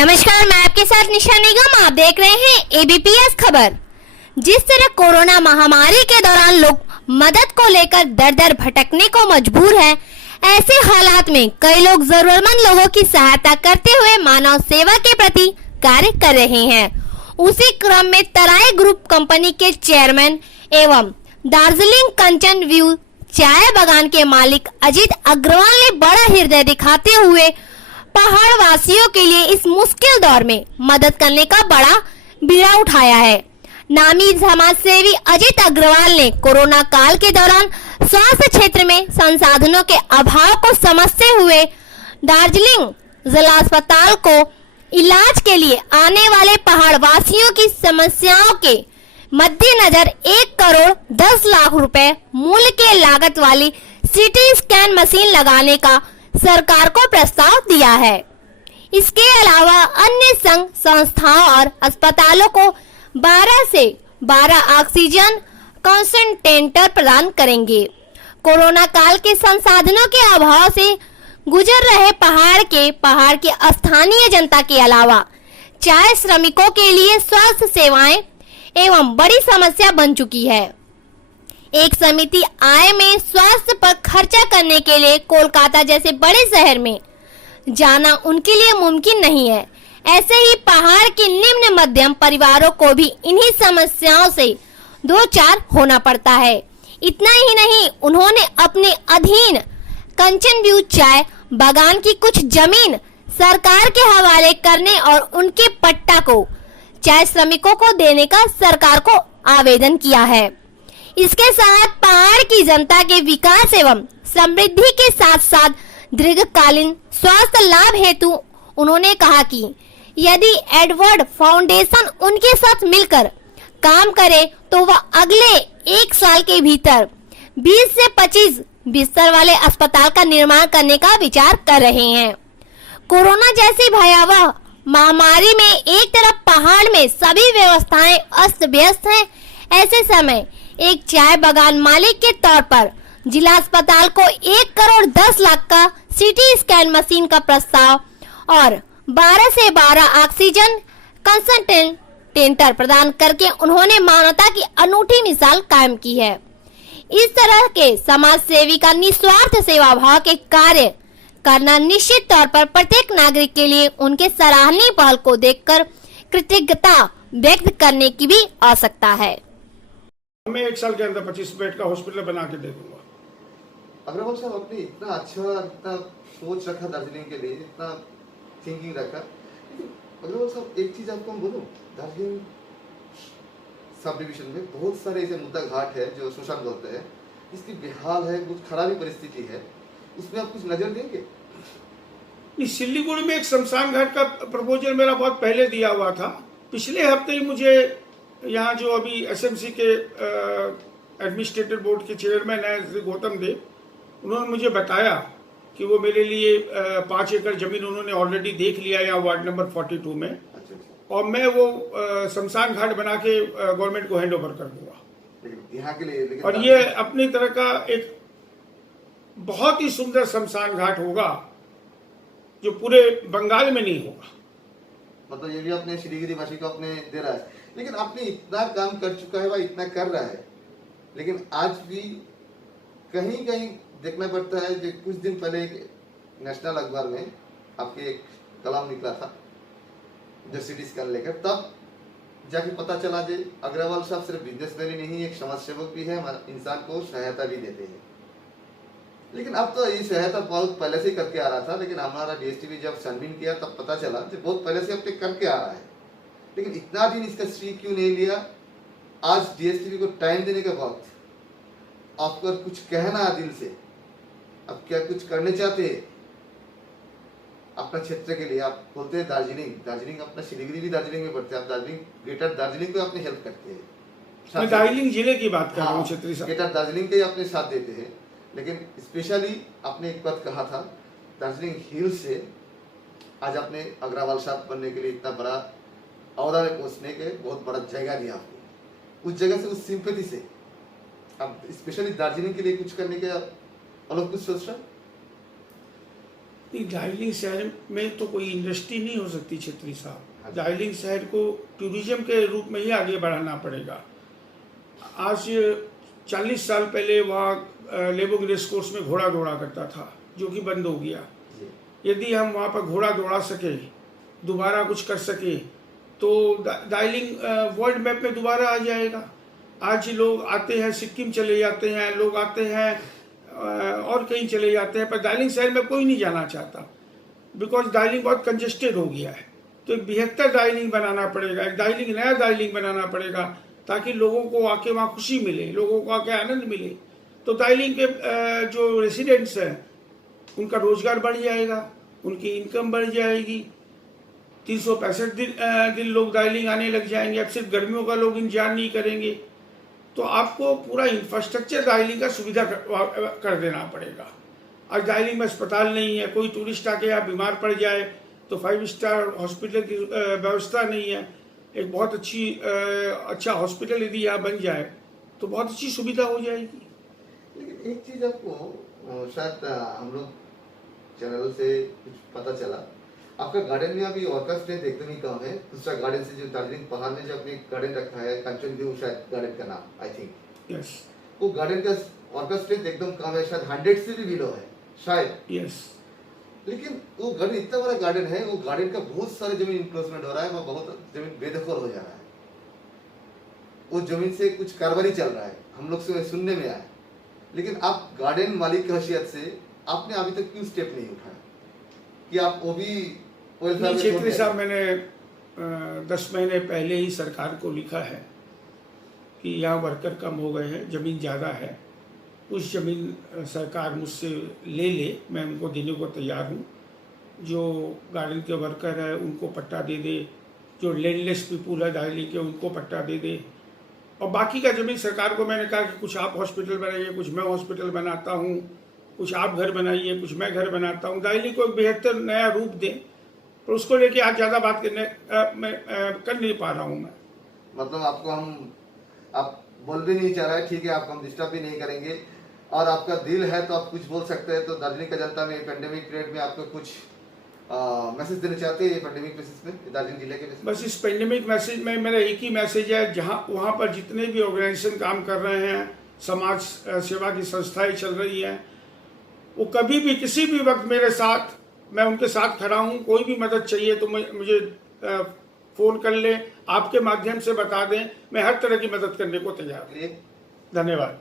नमस्कार, मैं आपके साथ निशा निगम। आप देख रहे हैं एबीपीएस खबर। जिस तरह कोरोना महामारी के दौरान लोग मदद को लेकर दर दर भटकने को मजबूर हैं, ऐसे हालात में कई लोग जरूरतमंद लोगों की सहायता करते हुए मानव सेवा के प्रति कार्य कर रहे हैं। उसी क्रम में तराई ग्रुप कंपनी के चेयरमैन एवं दार्जिलिंग कंचन व्यू चाय बागान के मालिक अजीत अग्रवाल ने बड़ा हृदय दिखाते हुए पहाड़ वासियों के लिए इस मुश्किल दौर में मदद करने का बड़ा बीड़ा उठाया है। नामी समाज सेवी अजीत अग्रवाल ने कोरोना काल के दौरान स्वास्थ्य क्षेत्र में संसाधनों के अभाव को समझते हुए दार्जिलिंग जिला अस्पताल को इलाज के लिए आने वाले पहाड़ वासियों की समस्याओं के मद्देनजर 1 करोड़ 10 लाख रुपए मूल्य के लागत वाली सीटी स्कैन मशीन लगाने का सरकार को प्रस्ताव दिया है। इसके अलावा अन्य संघ संस्थाओं और अस्पतालों को 12 से 12 ऑक्सीजन कंसंट्रेटर प्रदान करेंगे। कोरोना काल के संसाधनों के अभाव से गुजर रहे पहाड़ के स्थानीय जनता के अलावा चाय श्रमिकों के लिए स्वास्थ्य सेवाएं एवं बड़ी समस्या बन चुकी है। एक समिति आय में स्वास्थ्य पर खर्चा करने के लिए कोलकाता जैसे बड़े शहर में जाना उनके लिए मुमकिन नहीं है। ऐसे ही पहाड़ के निम्न मध्यम परिवारों को भी इन्हीं समस्याओं से दो चार होना पड़ता है। इतना ही नहीं, उन्होंने अपने अधीन कंचन व्यू चाय बागान की कुछ जमीन सरकार के हवाले करने और उनके पट्टा को चाय श्रमिकों को देने का सरकार को आवेदन किया है। इसके साथ पहाड़ की जनता के विकास एवं समृद्धि के साथ साथ दीर्घकालीन स्वास्थ्य लाभ हेतु उन्होंने कहा कि यदि एडवर्ड फाउंडेशन उनके साथ मिलकर काम करे तो वह अगले 1 साल के भीतर 20 से 25 बिस्तर वाले अस्पताल का निर्माण करने का विचार कर रहे हैं। कोरोना जैसी भयावह महामारी में एक तरफ पहाड़ में सभी व्यवस्थाएं अस्त व्यस्त हैं, ऐसे समय एक चाय बागान मालिक के तौर पर जिला अस्पताल को 1 करोड़ 10 लाख का सीटी स्कैन मशीन का प्रस्ताव और 12 से 12 ऑक्सीजन कंसंट्रेटर प्रदान करके उन्होंने मानवता की अनूठी मिसाल कायम की है। इस तरह के समाज सेवी का निस्वार्थ सेवा भाव के कार्य करना निश्चित तौर पर प्रत्येक नागरिक के लिए उनके सराहनीय पहल को देखकर कृतज्ञता व्यक्त करने की भी आवश्यकता है। मैं 1 साल के अंदर 25 बेड का हॉस्पिटल बना के दे दूंगा। अग्रवाल साहब, आपने इतना अच्छा इतना सोच रखा दार्जिलिंग के लिए, इतना थिंकिंग रखा। अग्रवाल साहब, एक चीज आपको हम बोलूं, दार्जिलिंग सब डिवीजन में बहुत सारे ऐसे मुद्दा घाट है जो शोषण बोलते हैं, इसकी बेहाल है, कुछ खराबी परिस्थिति है, इसमें आप कुछ नजर देंगे? इस सिल्लीगुड़ी में एक शमशान घाट का प्रपोजल मेरा बहुत पहले दिया हुआ था। पिछले हफ्ते ही मुझे यहाँ जो अभी एसएमसी के एडमिनिस्ट्रेटिव बोर्ड के चेयरमैन है श्री गौतम देव, उन्होंने मुझे बताया कि वो मेरे लिए 5 एकड़ जमीन उन्होंने ऑलरेडी देख लिया यहाँ वार्ड नंबर 42 में। और मैं वो शमशान घाट बना के गवर्नमेंट को हैंड ओवर कर दूंगा यहाँ के लिए। और ये अपनी तरह का एक बहुत ही सुंदर शमशान घाट होगा जो पूरे बंगाल में नहीं होगा। मतलब ये भी अपने सिलीगुड़ी वासी को अपने दे रहा है, लेकिन आपने इतना काम कर चुका है, वह इतना कर रहा है, लेकिन आज भी कहीं कहीं देखना पड़ता है। जो कुछ दिन पहले एक नेशनल अखबार में आपके एक कलाम निकला था जो सिटी स्कैन लेकर, तब जाके पता चला जो अग्रवाल साहब सिर्फ बिजनेसमैन ही नहीं, एक समाज सेवक भी है, इंसान को सहायता भी देते हैं। लेकिन अब तो ये सहायता बहुत पहले से करके आ रहा था, लेकिन हमारा डीएसटीवी जब छानबीन किया तब पता चला कि बहुत पहले से अब तक करके आ रहा है, लेकिन इतना दिन इसका श्रेय क्यों नहीं लिया? आज डीएसटीवी को टाइम देने के वक्त आपको अगर कुछ कहना है दिल से, आप क्या कुछ करने चाहते हैं अपना क्षेत्र के लिए? आप बोलते हैं दार्जिलिंग अपना सिलीगुड़ी भी दार्जिलिंग में पड़ते हैं, आप दार्जिलिंग ग्रेटर दार्जिलिंग को अपने हेल्प करते हैं। मैं दार्जिलिंग जिले की बात कर रहा हूँ, क्षेत्रीय ग्रेटर दार्जिलिंग के अपने साथ देते हैं, लेकिन स्पेशली आपने एक बात कहा था दार्जिलिंग हिल से आज आपने अग्रवाल साहब बनने के लिए इतना बड़ा औहदा में पहुंचने के बहुत बड़ा जगह दिया आपको। उस जगह से, उस सिंपैथी से आप स्पेशली दार्जिलिंग के लिए कुछ करने के अलग कुछ सोच रहे? नहीं, दार्जिलिंग शहर में तो कोई इंडस्ट्री नहीं हो सकती छेत्री साहब। हाँ। दार्जिलिंग शहर को टूरिज्म के रूप में ही आगे बढ़ाना पड़ेगा। आज 40 साल पहले वहाँ लेबोग रेस कोर्स में घोड़ा दौड़ा करता था, जो कि बंद हो गया। जी। यदि हम वहाँ पर घोड़ा दौड़ा सके, दोबारा कुछ कर सके, तो दार्जिलिंग वर्ल्ड मैप में दोबारा आ जाएगा। आज लोग आते हैं, सिक्किम चले जाते हैं, लोग आते हैं और कहीं चले जाते हैं, पर दार्जिलिंग शहर में कोई नहीं जाना चाहता, बिकॉज दार्जिलिंग बहुत कंजेस्टेड हो गया है। तो एक बेहतर दार्जिलिंग बनाना पड़ेगा, एक दार्जिलिंग नया दार्जिलिंग बनाना पड़ेगा, ताकि लोगों को आके वहाँ खुशी मिले, लोगों को आके आनंद मिले। तो दार्जिलिंग के जो रेसिडेंट्स हैं उनका रोजगार बढ़ जाएगा, उनकी इनकम बढ़ जाएगी। 365 दिन लोग दार्जिलिंग आने लग जाएंगे। अब सिर्फ गर्मियों का लोग इंतजार नहीं करेंगे। तो आपको पूरा इंफ्रास्ट्रक्चर दार्जिलिंग का सुविधा कर देना पड़ेगा। आज दार्जिलिंग में अस्पताल नहीं है, कोई टूरिस्ट आके यहाँ बीमार पड़ जाए तो 5 स्टार हॉस्पिटल की व्यवस्था नहीं है। एक बहुत अच्छा हॉस्पिटल यदि यहाँ बन जाए तो बहुत अच्छी सुविधा हो जाएगी। लेकिन एक चीज आपको शायद हम लोग चैनल से कुछ पता चला, आपका गार्डन में अभी वर्कर स्ट्रेंथ एकदम ही कम है। दूसरा गार्डन से जो दार्जिलिंग पहाड़ में जो आपने गार्डन रखा है, कंचन व्यू शायद गार्डन का नाम, आई थिंक यस, वो गार्डन का वर्कर स्ट्रेंथ एकदम कम है, शायद 100 से भी बिलो है शायद। यस। लेकिन वो गार्डन इतना बड़ा गार्डन है, वो गार्डन का बहुत सारे जमीन इंक्रोचमेंट हो रहा है, वो बहुत जमीन बेदखल हो जा रहा है। वो जमीन से कुछ कारोबारी चल रहा है, हम लोग से सुनने में आया। लेकिन आप गार्डन मालिक की हैसियत से आपने अभी तक क्यों स्टेप नहीं उठाया कि आप वो भी छेत्री साहब, मैंने 10 महीने पहले ही सरकार को लिखा है कि यहाँ वर्कर कम हो गए हैं, ज़मीन ज़्यादा है, कुछ ज़मीन सरकार मुझसे ले, मैं उनको देने को तैयार हूँ। जो गार्डन के वर्कर है उनको पट्टा दे दे, जो लैंडलेस पीपुल है दार्जिलिंग के उनको पट्टा दे दे, और बाकी का ज़मीन सरकार को मैंने कहा कि कुछ आप हॉस्पिटल बनाइए, कुछ मैं हॉस्पिटल बनाता हूँ, कुछ आप घर बनाइए, कुछ मैं घर बनाता हूँ। दार्जिलिंग को एक बेहतर नया रूप दें, पर उसको लेके आज ज़्यादा बात मैं कर नहीं पा रहा हूँ। मैं मतलब आपको आप बोल भी नहीं चाह रहा है, ठीक है, आपको हम डिस्टर्ब भी नहीं करेंगे, और आपका दिल है तो आप कुछ बोल सकते हैं। तो दार्जिलिंग का जनता में पेंडेमिक पीरियड में आपको कुछ मैसेज देना चाहते हैं, ये पेंडेमिक बेसिस में दार्जिलिंग जिले के बेसिस? बस इस पेंडेमिक मैसेज में मेरा एक ही मैसेज है, जहाँ वहाँ पर जितने भी ऑर्गेनाइजेशन काम कर रहे हैं, समाज सेवा की संस्थाएं चल रही हैं, वो कभी भी किसी भी वक्त मेरे साथ, मैं उनके साथ खड़ा हूँ। कोई भी मदद चाहिए तो मुझे फ़ोन कर ले, आपके माध्यम से बता दें, मैं हर तरह की मदद करने को तैयार हूँ। धन्यवाद।